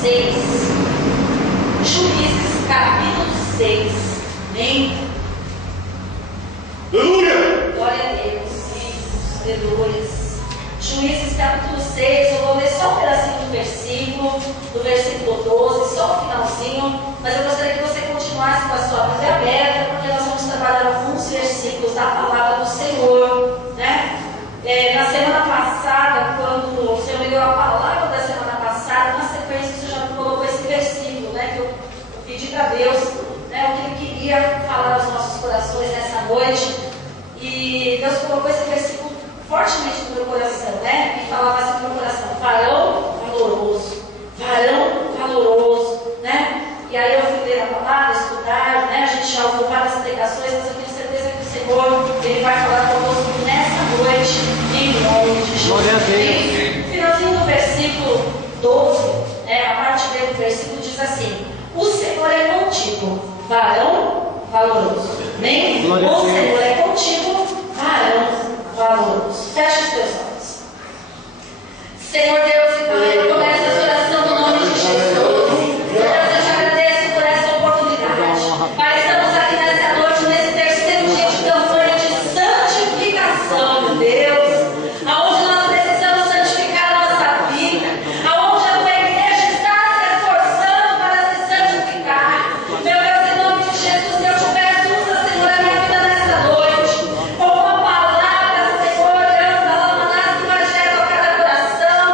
6. Juízes, capítulo 6. Amém? Aleluia! Glória a Deus. Aleluia. Juízes, capítulo 6. Eu vou ler só um pedacinho do versículo 12, só o finalzinho. Mas eu gostaria que você continuasse com a sua Bíblia aberta, porque nós vamos trabalhar alguns versículos da palavra do Senhor, né? Na semana passada, quando o Senhor me deu a palavra da semana passada, na sequência o Senhor já colocou esse versículo, né? Que eu pedi para Deus, né? O que Ele queria falar aos nossos corações nessa noite. E Deus colocou esse versículo fortemente no meu coração, né? E falava assim no meu coração: varão valoroso, né? E aí eu fui ler a palavra, estudar, né? A gente já ouviu várias pregações, mas eu tenho certeza que o Senhor, Ele vai falar conosco nessa noite, em nome de Jesus. Glória a Deus. No finalzinho do versículo 12, né? A parte B do versículo diz assim: o Senhor é contigo, varão valoroso. Amém? Glória a O Deus. Senhor é contigo, varão valoroso. Feche os teus olhos. Senhor Deus e Pai, eu começo essa oração no nome de Jesus. Deus, eu te agradeço por essa oportunidade. Pai, estamos aqui nessa noite, nesse terceiro dia de campanha de santificação, meu Deus. Aonde nós precisamos santificar a nossa vida. Aonde a tua igreja está se esforçando para se santificar. Meu Deus, em nome de Jesus, eu te peço, usa, Senhor, a minha vida nessa noite. Com uma palavra, Senhor, Deus, que vai chegar a cada coração.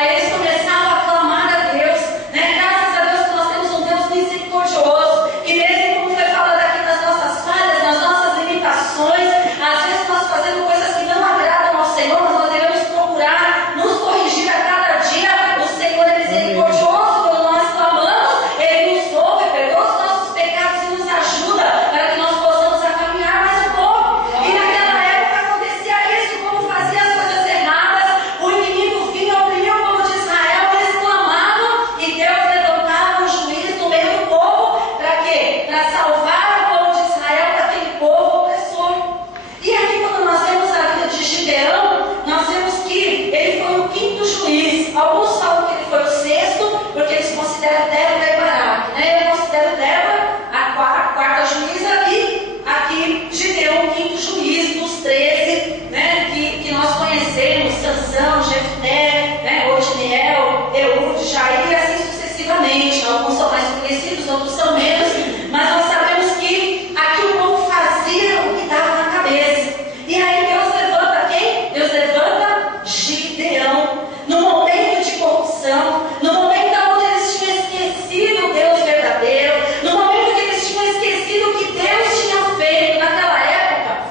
Aí eles começaram a clamar a Deus, né? Graças a Deus que nós temos um Deus misericordioso, e mesmo como foi falado aqui nas nossas falhas, nas nossas limitações, às vezes nós fazemos coisas que não agradam ao Senhor, mas nós devemos procurar nos corrigir a cada dia. O Senhor é misericordioso, quando nós clamamos, Ele nos ouve, perdoa os nossos pecados e nos ajuda para que nós possamos caminhar mais um pouco. E naquela época acontecia isso, como fazia as coisas erradas, o inimigo vinha, oprimia o povo de Israel, eles clamavam e Deus levantava um juiz no meio do povo. Para quê? Para salvar o povo de Israel daquele povo opressor. E aqui, quando nós vemos a vida de Gideão, nós vemos que ele foi o quinto juiz. Alguns falam que ele foi o sexto, porque eles consideram Débora e Baraque, né? Eu considero Débora a quarta juíza e aqui Gideão o quinto juiz dos 13, né? Que nós conhecemos: Sansão, Jefté, né? Otiniel, Eude, Jair e assim sucessivamente. Alguns são mais conhecidos, outros são menos, mas nós sabemos que aqui o povo fazia o que dava na cabeça. E aí Deus levanta quem? Deus levanta Gideão. No momento de corrupção, no momento onde eles tinham esquecido o Deus verdadeiro, no momento que eles tinham esquecido o que Deus tinha feito naquela época,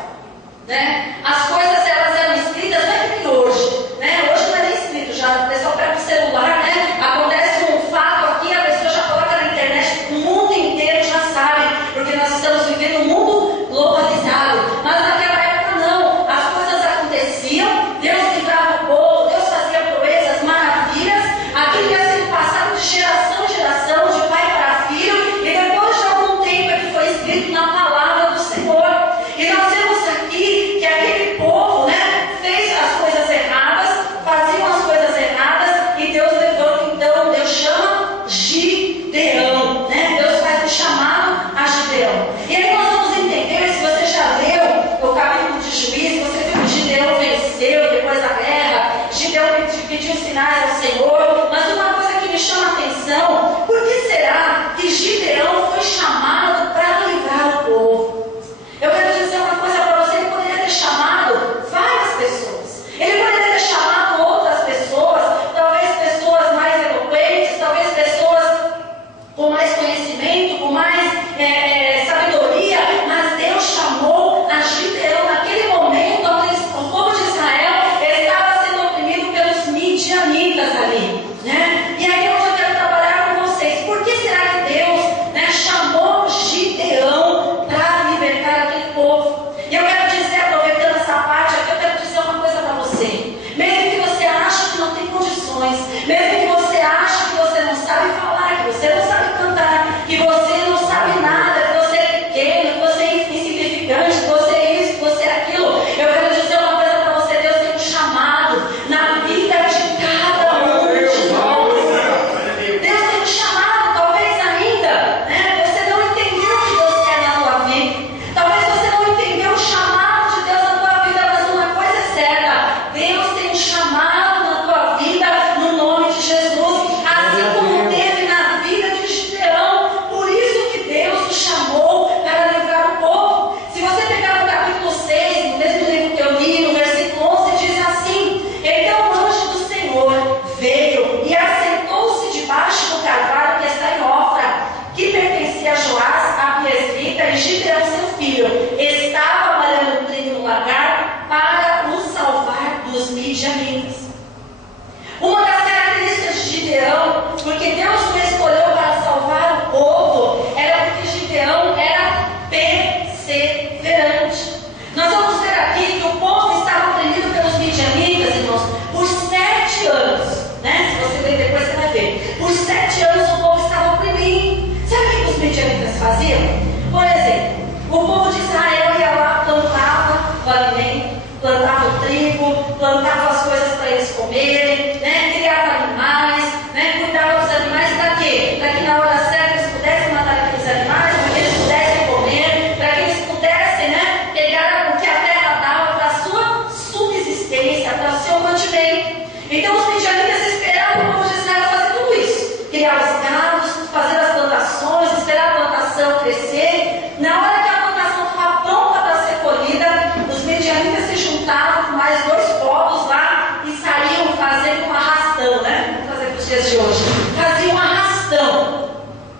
né? As coisas elas eram escritas, não é que hoje, né? Hoje não é nem escrito, já o pessoal pega o celular, né? Acontece um fato aqui, a pessoa já coloca na internet, o mundo inteiro já sabe, porque nós estamos vivendo um mundo globalizado. Mas naquela época não, as coisas aconteciam, Deus livrava o povo, Deus fazia proezas, maravilhas, aquilo ia sendo passado de geração em geração, de pai para filho, e depois de algum tempo é que foi escrito na palavra do Senhor. E nós vemos aqui que aquele povo, né, fez as coisas erradas, faziam as coisas erradas, e Deus levanta então, Deus chama Gideão, né? Deus faz um chamado a Gideão. E aí nós vamos entender, se você já leu o capítulo de Juízes, você viu que Gideão venceu depois da guerra, Gideão pediu sinais ao Senhor, mas uma coisa que me chama a atenção: por que será que Gideão foi chamado para livrar o povo? Eu quero dizer uma coisa para você: ele poderia ter chamado várias pessoas, ele poderia ter chamado outras pessoas, talvez pessoas mais eloquentes, talvez pessoas com mais conhecimento, com mais sabedoria, mas Deus chamou a Gideão naquele momento onde o povo de Israel estava sendo oprimido pelos midianitas ali, né? E aí hoje eu quero trabalhar com vocês. Por que será que Deus, né, chamou Gideão para libertar aquele povo? E eu quero dizer, aproveitando essa parte aqui, eu quero dizer uma coisa para você. Mesmo que você ache que não tem condições, mesmo que você ache que você não sabe falar, que você não sabe cantar, que você não sabe nada, que você é pequeno, que você é insignificante, que você é isso, que você é aquilo, eu quero dizer uma coisa para você: Deus tem um chamado na vida de cada um de nós. Deus tem um chamado, talvez ainda, né, você não entendeu o que Deus quer na tua vida, talvez você não entendeu o chamado de Deus na tua vida, mas uma coisa é certa: Deus tem um chamado na tua vida, no nome de Jesus, assim como teve na vida de Gideão. Por isso que Deus o chamou para livrar o povo. Se você pegar no capítulo 6, no mesmo livro que eu li, no versículo 11, diz assim: então o anjo do Senhor veio e assentou-se debaixo do carvalho que está em Ofra, que pertencia a Joás, a Biesrita, e Gideão seu filho estava malhando trigo no lagar para o salvar dos midianitas. Uma das características de Gideão, porque Deus o escolheu para salvar o povo, era porque Gideão era perseverante. Nós vamos ver aqui que o povo estava oprimido pelos midianitas, irmãos, por 7 anos, né? Se você ler depois, você vai ver. Por 7 anos o povo estava oprimido. Sabe o que os midianitas faziam? Por exemplo, o povo de Israel ia lá, plantava o alimento, plantava o trigo, plantava as coisas para eles comerem, né? Criava animais, né? Cuidava dos animais, hoje, faziam um arrastão,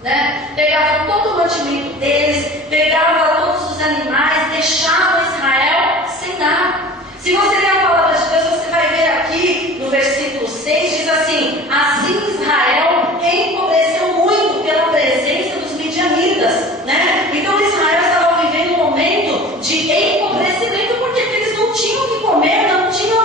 né? Pegavam todo o mantimento deles, pegavam todos os animais, deixavam Israel sem nada. Se você ler a palavra de Deus, você vai ver aqui no versículo 6, diz assim: assim Israel empobreceu muito pela presença dos midianitas, né? Então Israel estava vivendo um momento de empobrecimento, porque eles não tinham o que comer, não tinham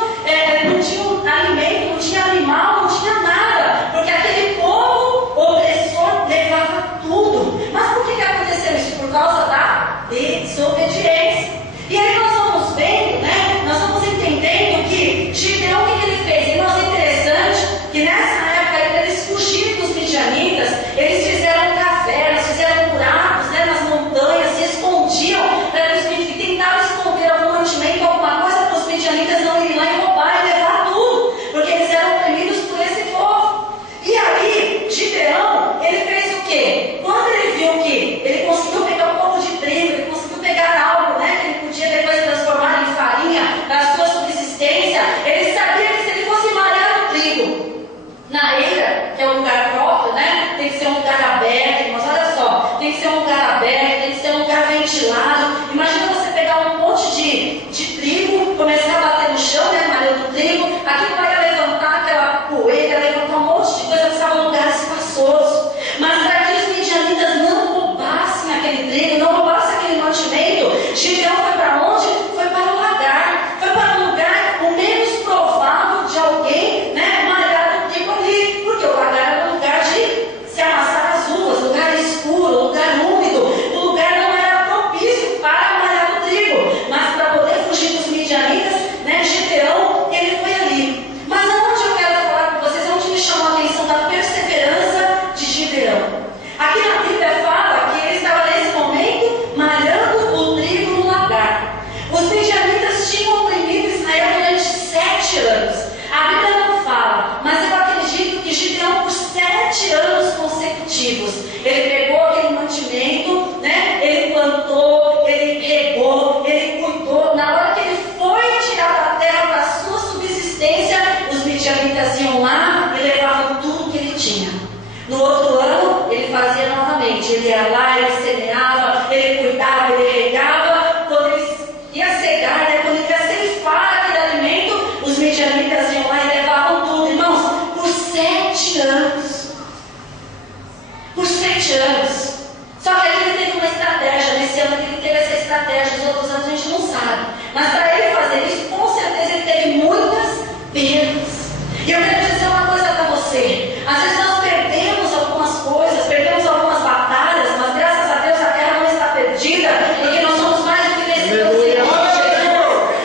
alimento, não tinha animal, não tinha nada, porque aquele povo opressor levava tudo. Mas por que aconteceu isso? Por causa da desobediência. E aí nós vamos vendo, né? Nós vamos entendendo que Gideão, o que ele fez? E nós é interessante que nessa época, para eles fugirem dos midianitas, eles fizeram cavernas, fizeram buracos, né, nas montanhas, se escondiam, e tentaram esconder algum mantimento, alguma coisa, para os midianitas não irem lá e roubar e levar tudo, porque eles eram oprimidos por esse povo. E aí, Gideão, ele fez o quê? Quando ele viu que ele conseguiu pegar um pouco de trigo, ele conseguiu pegar algo, né, que ele podia depois transformar em farinha para a sua subsistência, ele sabia que se ele fosse malhar o trigo na eira, que é um lugar próprio, né, tem que ser um lugar aberto, mas olha só, tem que ser um lugar aberto, tem que ser um lugar ventilado. Imagina você pegar um monte de trigo, começar a bater no chão, né, malhando o trigo, aquilo vai levantar aquela poeira, levantar um monte de coisa, precisava de um lugar espaçoso. Mas para que os midianitas não roubassem aquele trigo, não roubassem aquele mantimento, Gideão foi para onde? Foi para o lagar. Foi para um lugar o menos provável de alguém, né, malhar o trigo ali. Porque o lagar era um lugar de se amassar as uvas, lugar escuro, lugar úmido. O lugar não era propício para malhar o trigo. Mas para poder fugir dos midianitas, né, Gideão, ele foi ali. Mas aonde eu quero falar com vocês, onde me chamou a atenção da perseverança de Gideão? Aqui na Bíblia fala que ele estava nesse momento malhando o trigo no lagar. Os midianitas tinham oprimido Israel durante 7 anos. A Bíblia não fala, mas eu acredito que Gideão, por 7 anos consecutivos, ele pegou aquele mantimento, né? Ele plantou, ele regou, ele cuidou. Na hora que ele foi tirar da terra para a sua subsistência, os midianitas iam lá e levavam tudo que ele tinha. No outro ano, ele fazia novamente. Ele ia lá, ele semeava, ele cuidava, ele regava. Quando ele ia cegar, né, quando ele ia ceifar aquele alimento, os midianitas iam lá e levavam tudo. Irmãos, por 7 anos. Por 7 anos. Só que ele teve uma estratégia. Nesse ano ele teve essa estratégia. Os outros anos a gente não sabe. Mas para ele fazer isso, com certeza ele teve muitas perdas. E eu quero dizer uma coisa para você. Às vezes nós perdemos algumas coisas, perdemos algumas batalhas, mas graças a Deus a guerra não está perdida, porque nós somos mais do que vencedores em Jesus.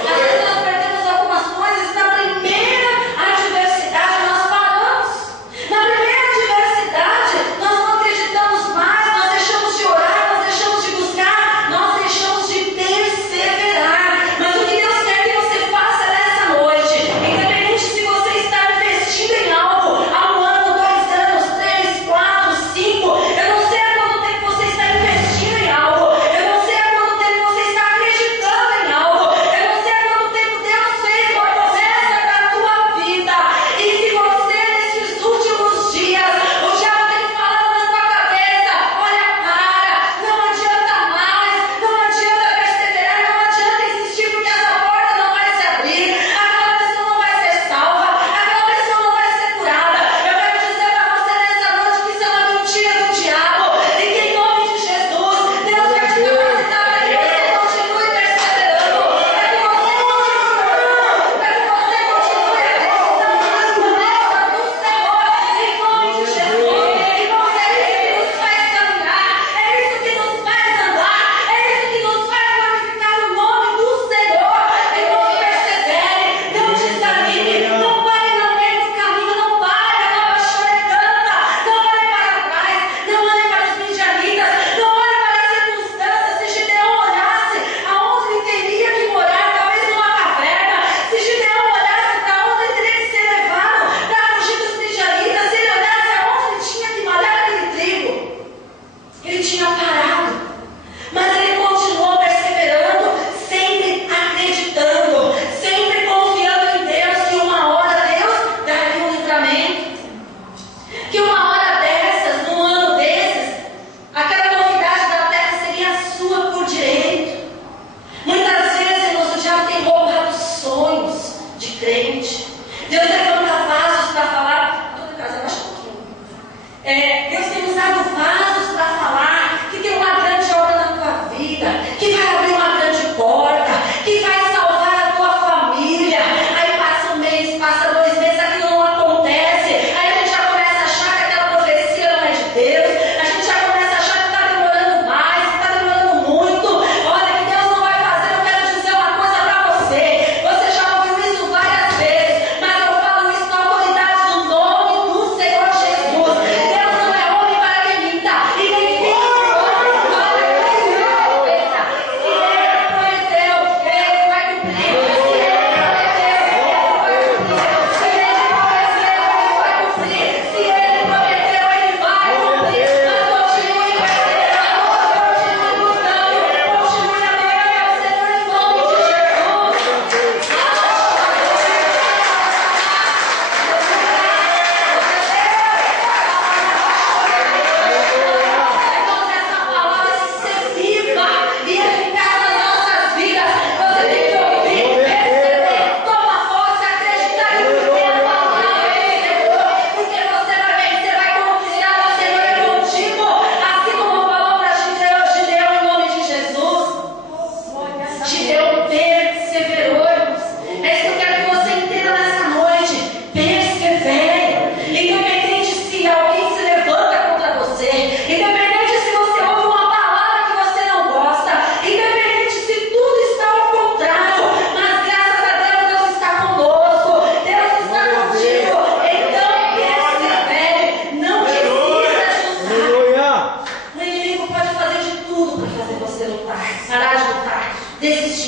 Às vezes nós perdemos algumas coisas, na primeira adversidade nós paramos. Na primeira adversidade nós não acreditamos mais, nós deixamos de orar,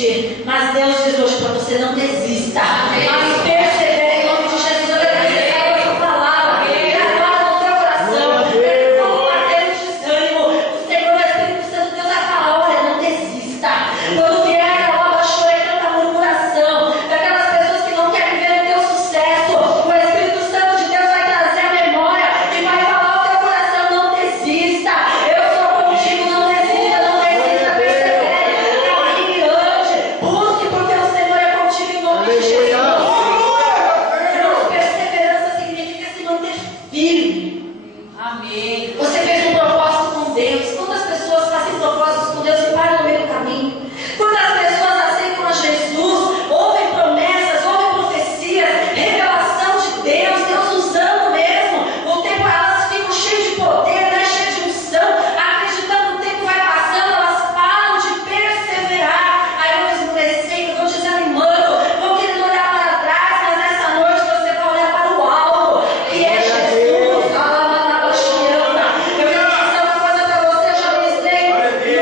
desistir. Mas Deus diz hoje para você: não desista. Mas persevere em nome de Jesus. Eu quero dizer essa palavra. Grava no teu coração. Ele não bater no desânimo. O Senhor, o Espírito Santo, Deus vai falar: olha, não desista. Quando vier aquela baixura, tanta murmuração, daquelas pessoas que não querem ver o teu sucesso, o Espírito Santo de Deus vai trazer a memória e vai falar ao teu coração: não desista. Eu sou contigo, não desista, não desista, persevere. Caminhe ande, busque, porque o Senhor é contigo em nome de Jesus. Irmãos, perseverança significa se manter firme. Amém. Você fez um propósito com Deus. Quantas pessoas fazem propósitos com Deus e param no meio do caminho? Quantas pessoas aceitam a Jesus, ouvem promessas, ouvem profecias, revelação de Deus, Deus usando mesmo. O tempo, elas ficam cheias de poder, né? Cheias de unção, acreditando que o tempo vai passando, elas param de perseverar. Aí vão esmorecendo, vão desanimando, vão querendo olhar para trás, mas nessa noite você vai olhar para o alto, que é Jesus. Eu quero dizer uma coisa para você. Eu já ministrei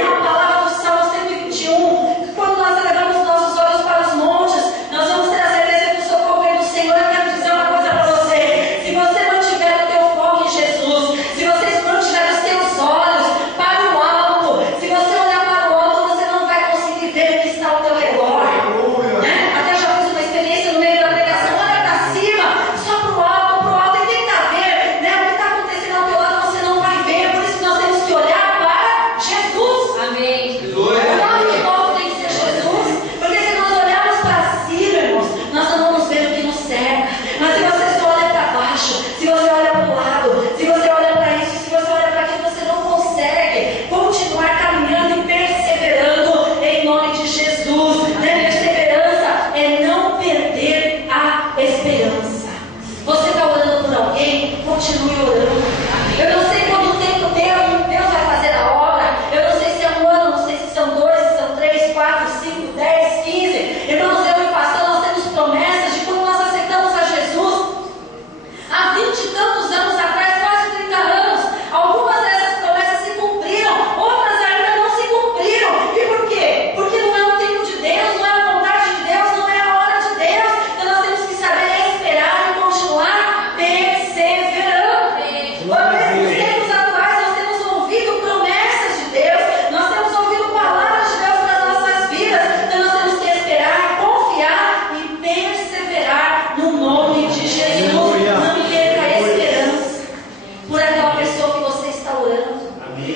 uma palavra do Salmo 121. Quando nós levamos nossos olhos para os montes, nós vamos ter a certeza que o socorro vem do Senhor. Eu quero dizer uma coisa para você: se você mantiver o teu foco em Jesus, se você mantiver os teus olhos para o alto, se você olhar para o alto, você não vai conseguir ver o que está ao teu redor, né? Até já fiz uma experiência no meio da pregação: olha para cima, só para o alto, e tenta ver, né, o que está acontecendo ao teu lado. Você não vai ver. Por isso que nós temos que olhar para Jesus. Amém. O nosso foco tem que ser Jesus, porque se nós olharmos para cima, irmãos, nós não vamos ver o que nos cerca. Mas se você só olha para baixo, se você olha para o lado, se você olha para isso, se você olha para aquilo, você não consegue continuar caminhando e perseverando em nome de Jesus, né? Perseverança é não perder a esperança. Você está orando por alguém? Continue orando. Eu não sei quanto tempo Deus vai fazer a obra. Eu não sei se é um ano, não sei se são 2, se são 3, 4, 5, 10, 15. Irmãos, eu e o pastor, nós temos promessas de quando nós aceitamos a Jesus há 20 e tantos anos atrás, quase 30 anos. Algumas dessas promessas se cumpriram, outras ainda não se cumpriram. E por quê? Porque não é o tempo de Deus, não é a vontade de Deus, não é a hora de Deus. Então nós temos que saber esperar e continuar perseverando. Talvez nos tempos atuais nós temos ouvido promessas de Deus, nós temos ouvido palavras de Deus para as nossas vidas. Então nós temos que esperar, confiar e perseverar no nome de Jesus. Não perca a esperança por aquela pessoa que você está orando.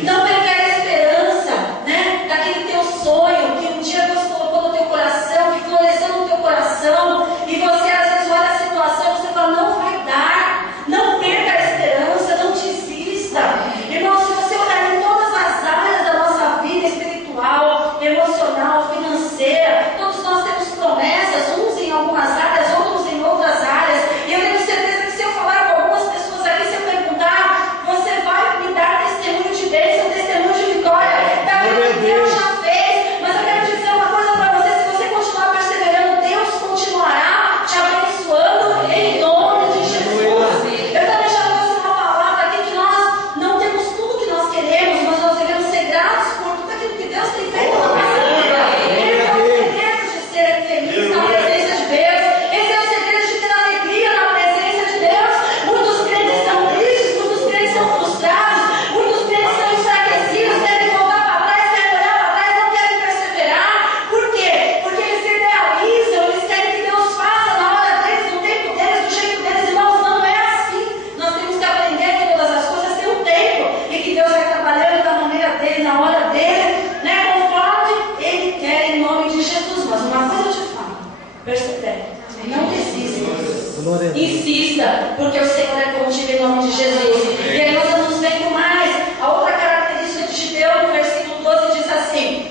Não perca a esperança, né, daquele teu sonho que um dia Deus colocou no teu coração, que floresceu no teu coração, e você às vezes olha a situação e você fala: não vai dar. Não perca a esperança, não desista. Irmão, se você olhar em todas as áreas da nossa vida espiritual, emocional, financeira, todos nós temos promessas, uns em algumas áreas, outros em outras áreas. E eu tenho certeza que se eu falar com algumas pessoas aqui, se eu perguntar, você vai me dar testemunho de bênção, testemunho de vitória, daquilo que Deus já fez. Mas eu quero dizer uma coisa para você: se você continuar perseverando, Deus continuará te abençoando em nome de Jesus. Eu também já trouxe uma palavra aqui que nós não temos tudo que nós queremos, mas nós devemos ser gratos por tudo aquilo que Deus tem feito na nossa vida. Esse é o segredo de ser feliz na presença de Deus. Esse é o segredo de ter alegria na presença de Deus. Muitos crentes são tristes, muitos crentes são frustrados, muitos crentes são enfraquecidos, querem voltar para trás, querem olhar para trás, não querem perseverar. Por quê? Porque eles se idealizam, eles querem que Deus faça na hora deles, no tempo deles, do jeito deles. Irmãos, não é assim. Nós temos que aprender que todas as coisas têm um tempo e que Deus vai trabalhando da maneira dele, na hora dele, né, conforme ele quer, em nome de Jesus. Mas uma coisa eu te falo: persevere, não desista, insista, porque o Senhor é contigo em nome de Jesus. E aí nós vamos vendo mais a outra característica de Gideão. No versículo 12 diz assim: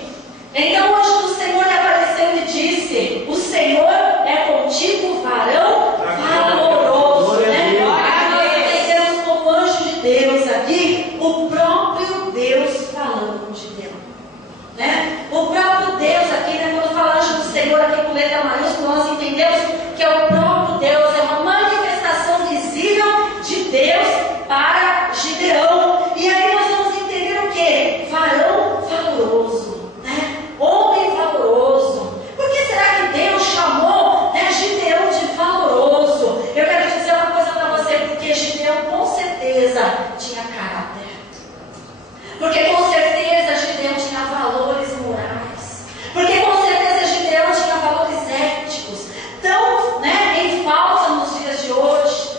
então o anjo do Senhor lhe apareceu e lhe disse: o Senhor é contigo, varão valoroso. Né? Nós entendemos como anjo de Deus aqui o próprio Deus falando com Gideão, né? O próprio Deus aqui, né? Quando fala anjo do Senhor aqui com letra maiúscula, nós entendemos que é o próprio Deus, é uma manifestação visível certeza tinha caráter. Porque com certeza Gideão tinha valores morais. Porque com certeza Gideão tinha valores éticos. Tão, em falta nos dias de hoje.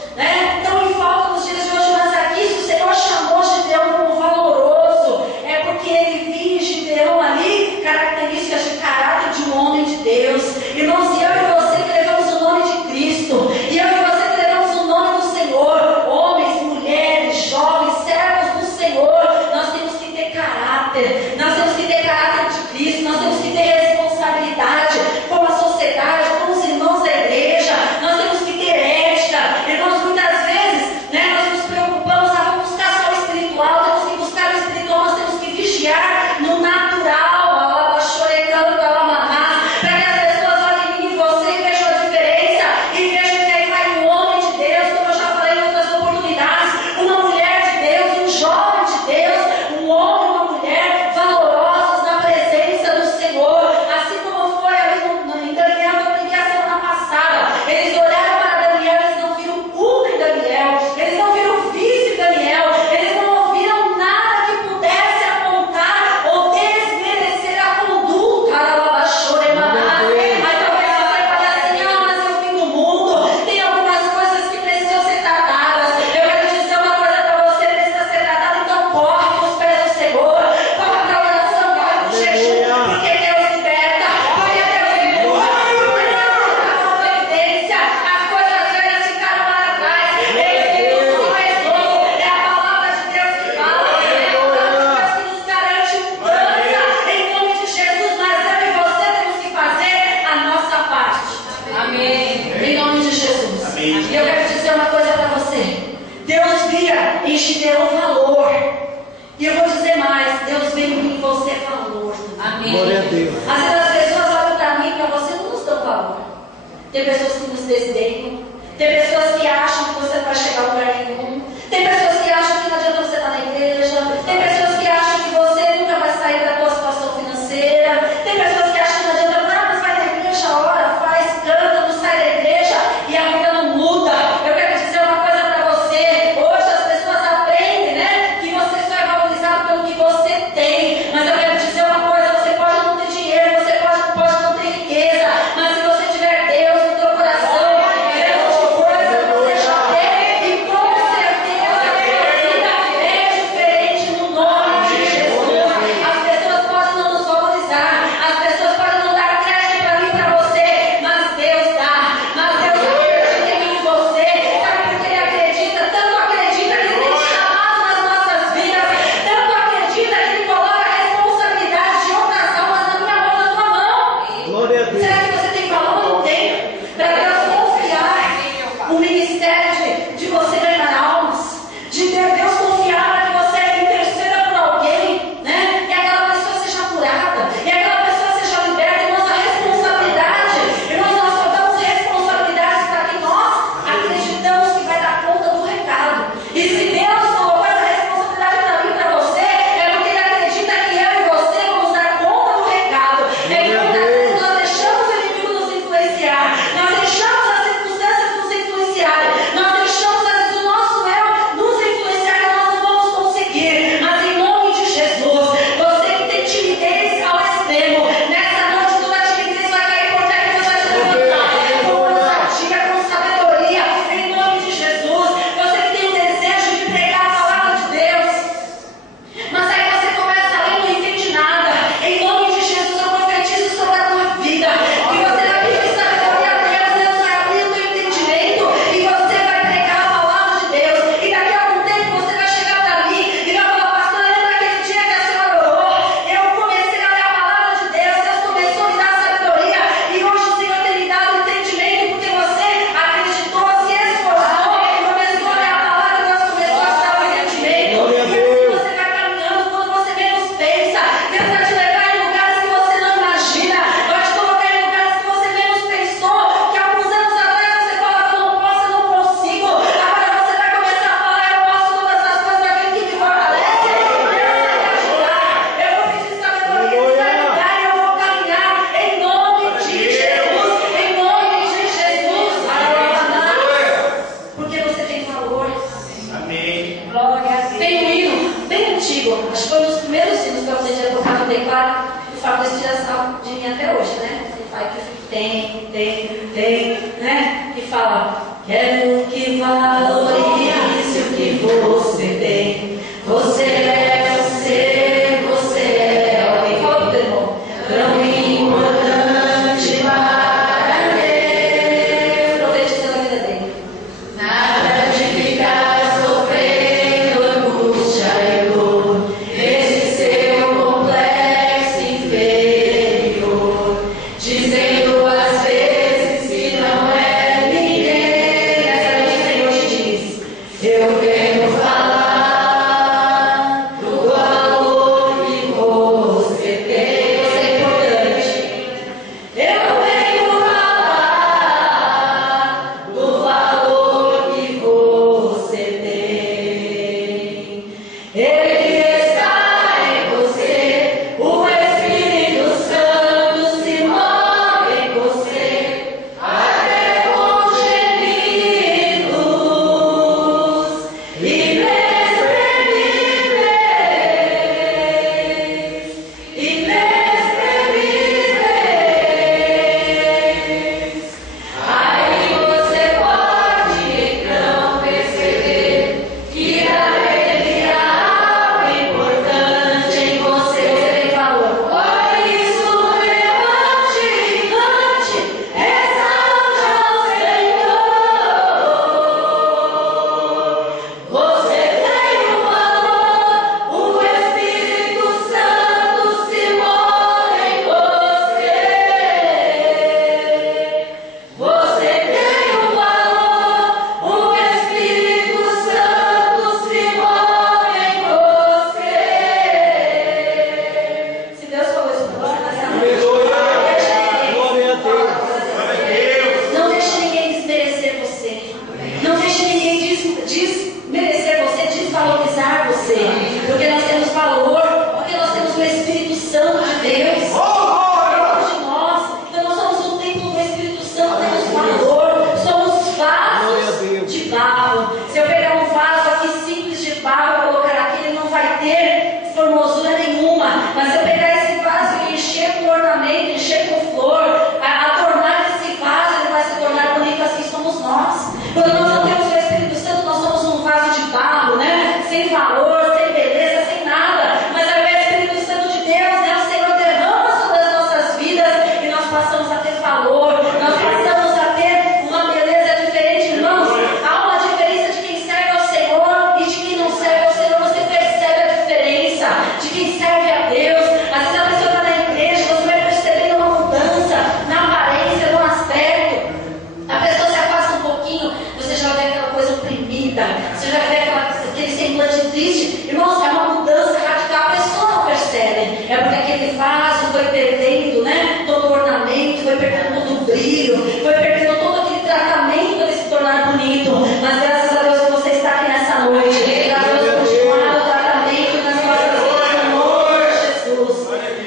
Tão em falta nos dias de hoje. Mas aqui, se o Senhor chamou Gideão como valoroso, é porque ele via em Gideão ali características de caráter de um homem de Deus. Irmãos, eu e você que levamos o nome de Cristo. E eu e você que levamos o nome do Senhor. Homens, mulheres, jovens, servos do Senhor. Nós temos que ter caráter. Nós temos que ter caráter de Cristo. Nós temos que ter responsabilidade com a sociedade, com os irmãos da igreja. Nós temos que ter ética. Irmãos, muitas vezes, nós nos preocupamos, vamos buscar só o espiritual, temos que buscar o espiritual, nós temos que vigiar no natural, chorecando, para que as pessoas olhem em mim e você e vejam a diferença, e vejam que aí vai um homem de Deus, como eu já falei em outras oportunidades, uma mulher de Deus, um jovem de Deus, um homem, uma mulher valorosos na presença do Senhor, assim como foi ali em Daniel, eu aprendi a semana passada. Eles olharam para Daniel, eles não viram culpa em Daniel, eles não viram vício em Daniel, eles não ouviram nada que pudesse apontar ou desmerecer a conduta. Aí talvez você fale assim, mas eu vim do mundo, tem algumas coisas que precisam ser tratadas. Eu quero dizer uma coisa para você, precisa ser tratada, então corre com os pés do Senhor, corre para a oração, corre para o jejum, porque Deus liberta, porque Deus libera, porque Deus dá providência, as coisas velhas ficaram para trás, Ele tem tudo mais novo, é a palavra de Deus que fala, é a palavra de Deus que nos garante mudança, em nome de Jesus. Mas eu e você temos que fazer a nossa parte. Amém. Em nome de Jesus. Amém. E eu quero dizer uma coisa para você. Deus via em Gideão valor. E eu vou dizer mais, Deus vê em você valor. Amém. Glória a Deus. Às vezes as pessoas olham para mim e para você e não nos dão valor. Tem pessoas que nos desdenham. Tem pessoas que acham que você não vai chegar a lugar nenhum. Tem pessoas que acham que não adianta você estar na igreja. Tem pessoas que acham que você nunca vai sair da tua situação financeira. Tem pessoas que acham que não adianta, mas vai na igreja, ora, faz, canta, não sai da igreja e a vida não muda. Eu quero dizer uma coisa para você. Hoje as pessoas aprendem, que você só é valorizado pelo que você tem. Mas eu quero dizer uma coisa, você pode não ter dinheiro, você pode não ter riqueza, mas se você tiver Deus no teu coração, Deus te coisa, você já tem, e com certeza chegou. Acho que foi um dos primeiros hinos que eu aprendi a tocar no teclado. Eu falo da inspiração de mim até hoje, né? Ele fala que tem, né? Que fala, quero que valorize o que você tem. Você é alguém fala pro teu irmão, tão importante para Deus. Profetiza na vida dele. Nada de ficar sofrendo angústia e dor, esse seu complexo inferior, dizendo às vezes que não é ninguém. Essa noite o Senhor te diz, eu venho falar do valor que você tem. Você é importante. Eu venho falar do valor que você tem. Ele está em você, o Espírito Santo se move em você, até com gemidos inexprimíveis. Aí você pode então perceber que ele há algo importante em você. Você tem valor. Por isso levante, exalte ao Senhor. Você tem um valor, o Espírito Santo se move em você. Você tem um valor, o Espírito Santo se move em você. Se Deus falou isso para você nessa noite, Glória a Deus. não deixe ninguém desmerecer você. Não deixe ninguém desmerecer você, desvalorizar você. Porque nós temos valor, porque nós temos o Espírito Santo de Deus dentro de nós. Então nós somos um templo do Espírito Santo, temos valor. Somos vasos de barro. Se eu pegar um vaso aqui simples de barro e colocar aqui, ele não vai ter formosura nenhuma. Mas se eu pegar esse vaso e encher com ornamento, encher com flor, adornar esse vaso, ele vai se tornar bonito. Assim somos nós. Quando nós não temos o Espírito Santo, nós somos um vaso de barro, né? Sem valor, sem beleza, sem nada. Mas ao invés do Espírito Santo de Deus, né? O Senhor derrama sobre as nossas vidas e nós passamos a ter valor. Nós passamos a ter uma beleza diferente, irmãos. Há uma diferença de quem serve ao Senhor e de quem não serve ao Senhor. Você percebe a diferença de quem serve a Deus. Às vezes a pessoa está na igreja, você vai percebendo uma mudança na aparência, no aspecto. A pessoa se afasta um pouquinho, você já vê aquela coisa oprimida, você já vê aquele semblante triste. Irmãos, é uma mudança radical, a pessoa não percebe. É porque aquele vaso foi perdendo, né? Todo o ornamento, foi perdendo todo o brilho, foi perdendo todo aquele tratamento para ele se tornar bonito. Mas graças a Deus que você está aqui nessa noite. Graças a Deus continuar o tratamento nas nossas vidas, no nome de Jesus.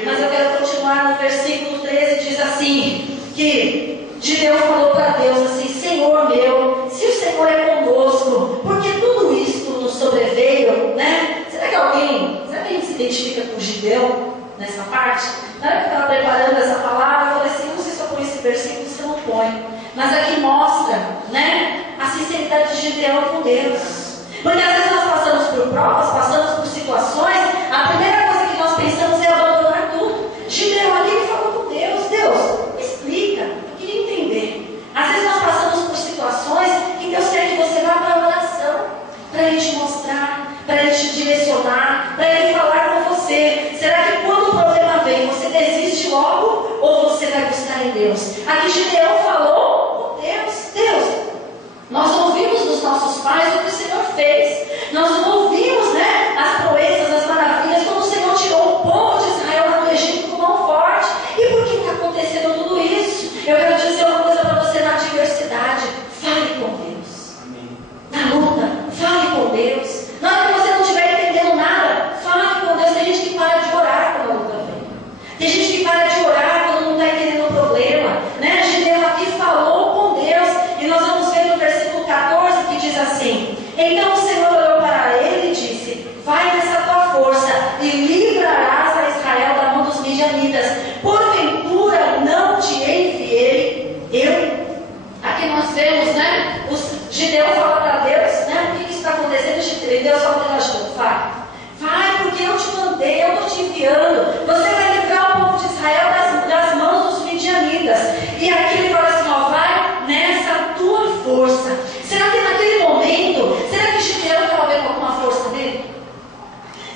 Mas eu quero continuar no versículo 13, diz assim, que Gideão falou para Deus assim, Senhor meu, se o Senhor é conosco, porque tudo isto nos sobreveio, né? Será que alguém se identifica com Gideão nessa parte? Na hora que eu estava preparando essa palavra, eu falei assim, não sei se eu ponho esse versículo, se eu não ponho. Mas aqui mostra, né, a sinceridade de Gideão com Deus. Porque às vezes nós passamos por provas, passamos por situações, a primeira coisa que nós pensamos é abandonar tudo. Gideão aqui ele falou com Deus, me explica, eu queria entender. Às vezes nós passamos por situações que Deus quer que você vá para a oração, para Ele te mostrar, para Ele te direcionar, para Ele falar com você. Será que quando o problema vem, você desiste logo ou você vai buscar em Deus? Aqui Gideão falou com Deus, nós ouvimos dos nossos pais o que o Senhor fez. Nós ouvimos, né, as proezas, as maravilhas, como o Senhor tirou o povo de Israel lá do Egito com mão forte. E por que está acontecendo tudo isso? Eu quero dizer uma coisa para você na adversidade. Fale com Deus. Na luta, fale com Deus. Na hora que você não estiver entendendo nada, fale com Deus. Tem gente que para de orar quando a luta vem. Tem gente que para de orar quando não está entendendo o problema, né? Gideão vai. Vai, porque eu te mandei, eu estou te enviando. Você vai livrar o povo de Israel das mãos dos midianitas. E aqui ele fala assim, ó, vai nessa tua força. Será que naquele momento, será que Gideão estava vendo alguma força dele?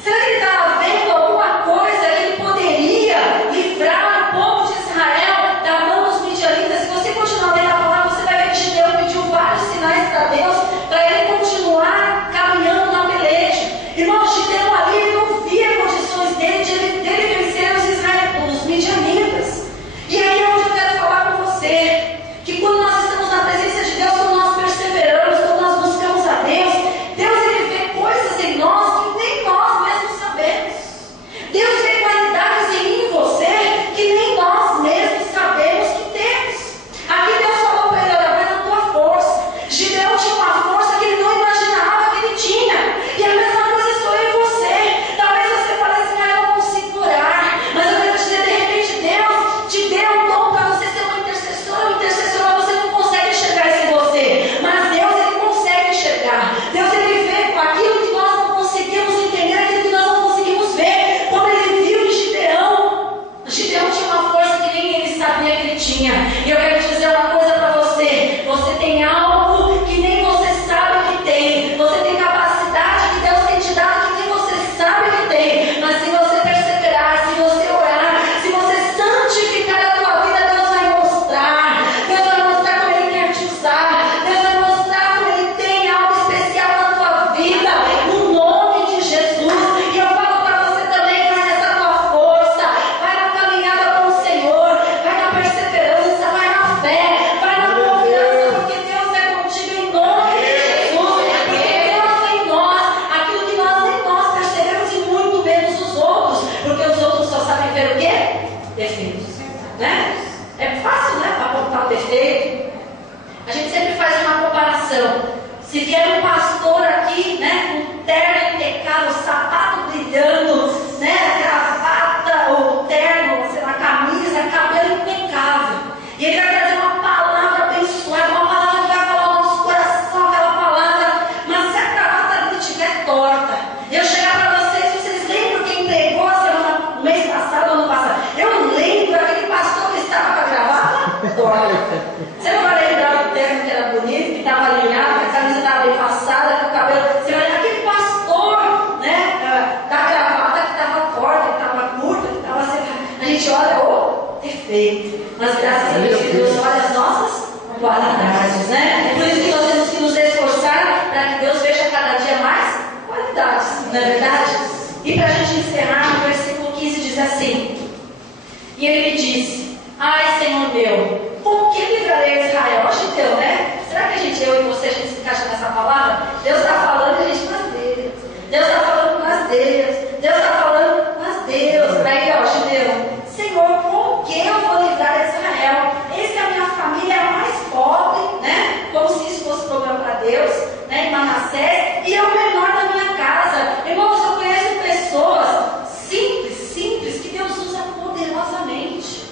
Será que ele estava vendo alguma coisa que ele poderia livrar o povo de Israel da mão dos midianitas? Se você continuar lendo a palavra, você vai ver que Gideão pediu vários sinais para Deus, para ele continuar caminhando na peleja. Irmão, Gideão ali, ele não via condições dele de vencer os midianitas. E aí é onde eu quero falar com você, que quando nós estamos na presença de Deus, quando nós perseveramos, quando nós buscamos a Deus, Deus ele vê coisas em nós que nem nós mesmos sabemos. Deus vê qualidades em mim e você que nem nós mesmos sabemos que temos. Aqui Deus falou para ele, olha, vai na tua força. Gideão tinha uma força que ele não imaginava que ele tinha. E a mesma coisa sou eu e você. Talvez você fale assim, eu não consigo orar. Mas eu quero te dizer, de repente Deus te deu um dom para você ser uma intercessora, você não consegue enxergar isso em você. Mas Deus, ele consegue enxergar. Deus, ele vê aquilo que nós não conseguimos entender, aquilo que nós não conseguimos ver. Quando ele viu em Gideão, Gideão tinha uma força que nem ele sabia que ele tinha. E eu quero te dizer uma coisa para você. Você tem algo que nem você sabe que tem. Você tem capacidade que Deus tem te dado que nem você sabe que tem. Mas se você perseverar, se você orar, se você santificar a tua vida, Deus vai mostrar. Deus vai mostrar como Ele quer te usar. Deus vai mostrar como Ele tem algo especial na tua vida. No nome de Jesus. E eu falo para você também, vai nessa tua força. Vai na caminhada com o Senhor. Vai na perseverança, vai na fé, vai na confiança, porque Deus é contigo em nome de Jesus. Porque Deus em nós, aquilo que nós nem nós percebemos e muito menos os outros, porque os outros só sabem ver o quê? Defeitos, né? É fácil, né, para apontar o defeito. A gente sempre faz uma comparação. Se vier um pastor aqui, né, com terno impecável, sapato brilhando, né, gravata ou terno, sei lá, camisa, cabelo impecável, e ele vai trazer uma palavra abençoada, uma palavra que vai falar ao nosso coração, aquela palavra, mas se a gravata dele estiver torta, eu chegar para vocês lembram quem pregou no mês passado, ano passado? Eu lembro aquele pastor que estava com a gravata torta. Você não vai lembrar do terno que era bonito, que estava alinhado, que a camisa estava bem passada, que o cabelo. Você vai lembrar aquele pastor, né, da gravata que estava torta, que estava curta, que estava assim. A gente olha, defeito. Mas graças a Deus que Deus olha as nossas qualidades, né? É por isso que nós temos que nos esforçar para que Deus veja cada dia mais qualidades, não é verdade? E para a gente encerrar, no versículo 15 diz assim: e ele me disse, ai Senhor meu, com que livrarei Israel? Acho que deu, né? Será que eu e você, a gente se encaixa nessa palavra? Deus está falando e a gente nas dele. Deus está falando nas Deus. Deus está falando nas Deus. Aí, ó, Gideão, Senhor, com que eu vou livrar Israel? Eis que a minha família é a mais pobre, né? Como se isso fosse problema para Deus, né? Em Manassés, e é o menor da minha casa. Irmãos, eu conheço pessoas simples, que Deus usa poderosamente.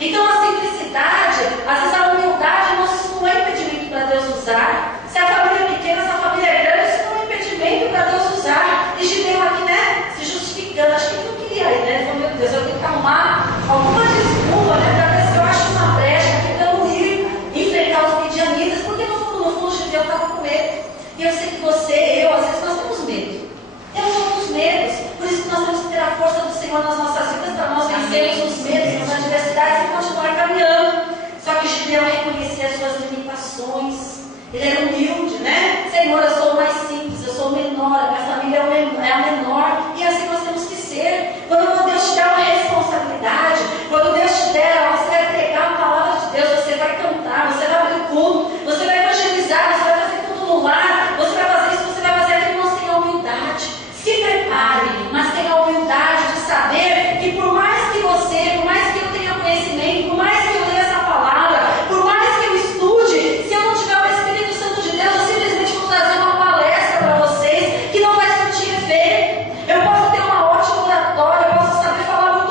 Então a simplicidade, às vezes a humildade, isso não é impedimento para Deus usar. Se a família é pequena, se a família é grande, isso não é impedimento para Deus usar. E Gideão aqui, né, se justificando, acho que ele não queria ir, né? Ele falou, meu Deus, eu tenho que arrumar alguma desculpa, né, para ver se eu acho uma brecha aqui para não ir enfrentar os midianitas, porque no fundo, Gideão estava com medo. E eu sei que você, eu, às vezes nós temos medo. Temos alguns medos, por isso que nós temos que ter a força do Senhor nas nossas vidas para nós vencermos os medos, as adversidades e continuar caminhando. Só que Gideão reconhecia as suas limitações. Ele era humilde, né? Senhor, eu sou o mais simples, eu sou o menor, a minha família é a menor. E assim nós temos que ser. Quando Deus te der uma responsabilidade, quando Deus te der, você vai pregar a palavra de Deus, você vai cantar, você vai abrir culto, você vai evangelizar, você vai fazer tudo no lar, você vai fazer isso, você vai fazer aquilo, nós temos humildade. Se prepare, mas tenha a humildade de saber que por mais que você, por mais que eu tenha conhecimento, por mais que eu leia essa palavra, por mais que eu estude, se eu não tiver o Espírito Santo de Deus, eu simplesmente vou trazer uma palestra para vocês que não vai surtir efeito. Eu posso ter uma ótima oratória, eu posso saber falar muito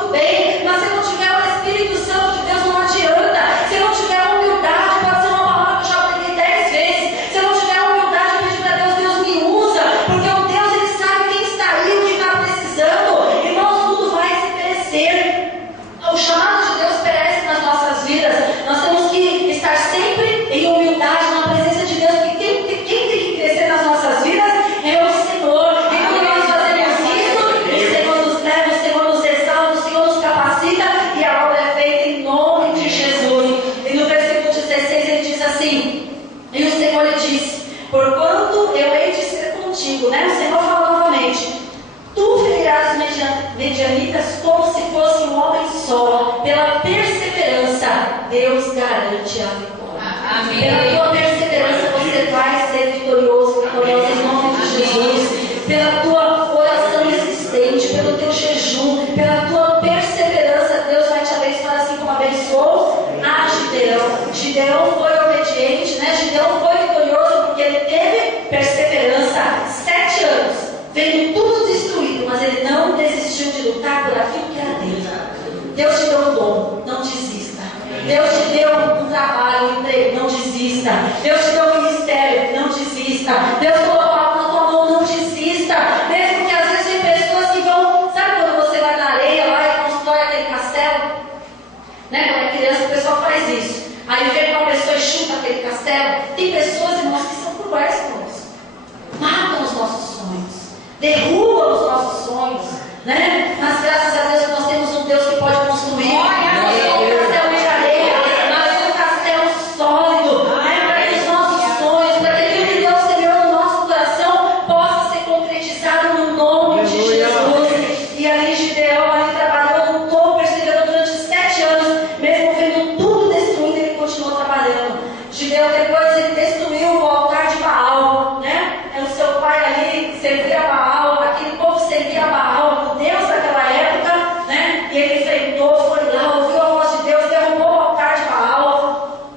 né? O Senhor fala novamente: tu ferirás os medianitas como se fosse um homem só. Pela perseverança, Deus garante a vitória. Amém. Pela tua perseverança, você vai ser vitorioso, vitoriosa em nome de Jesus. Pela tua oração insistente, pelo teu jejum, pela tua perseverança, Deus vai te abençoar assim como abençoou a Gideão. Gideão foi obediente, né? Gideão foi vitorioso porque ele teve perseverança. 7 anos, vendo tudo destruído, mas ele não desistiu de lutar por aquilo que era dele. Deus te deu um dom, não desista. Deus te deu um trabalho, um emprego, não desista. Deus te deu um ministério, não desista. Deus colocou algo na tua mão, não desista. Mesmo que às vezes tem pessoas que vão, sabe quando você vai na areia lá e constrói aquele castelo? Né? Quando é criança o pessoal faz isso. Aí vem uma pessoa e chuta aquele castelo. Tem pessoas, irmãos, que são cruéis conosco. Matam os nossos sonhos, derrubam os nossos sonhos, né? Mas graças a Deus nós temos um Deus que pode construir um castelo de areia, mas um castelo sólido, né? Para que os nossos sonhos, para que aquilo que Deus semeou no nosso coração possa ser concretizado no nome de Jesus. E ali Gideão ali trabalhou, lutou, perseverou durante 7 anos, mesmo vendo tudo destruído, ele continuou trabalhando. Gideão depois ele destruiu o altar de Baal, né? O seu pai ali servia a Baal, aquele povo servia a Baal, o Deus daquela época, né? E ele enfrentou, foi lá, ouviu a voz de Deus, derrubou o altar de Baal,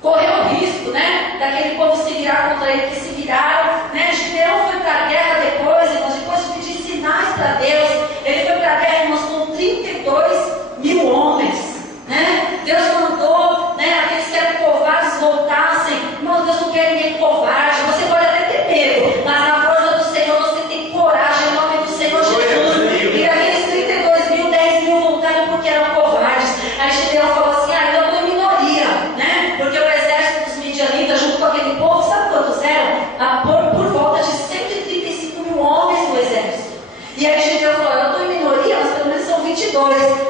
correu o risco, né? Daquele povo se virar contra ele, que se viraram, né? Gideão foi para a guerra depois, irmãos, depois de pedir sinais para Deus, ele foi para a guerra, irmãos, com 32.000 homens, né? Deus mandou, né? Aqueles que eram covardes voltassem. Irmãos, Deus não quer ninguém covarde. Você pode até ter medo, mas na força do Senhor você tem coragem em nome do Senhor Jesus. E aqueles 32.000, 10.000 voltaram porque eram covardes. Aí Gideão falou assim: ah, eu estou em minoria, né? Porque o exército dos midianitas, junto com aquele povo, sabe quantos eram? Por volta de 135.000 homens no exército. E aí Gideão falou: eu estou em minoria, mas pelo menos são 22.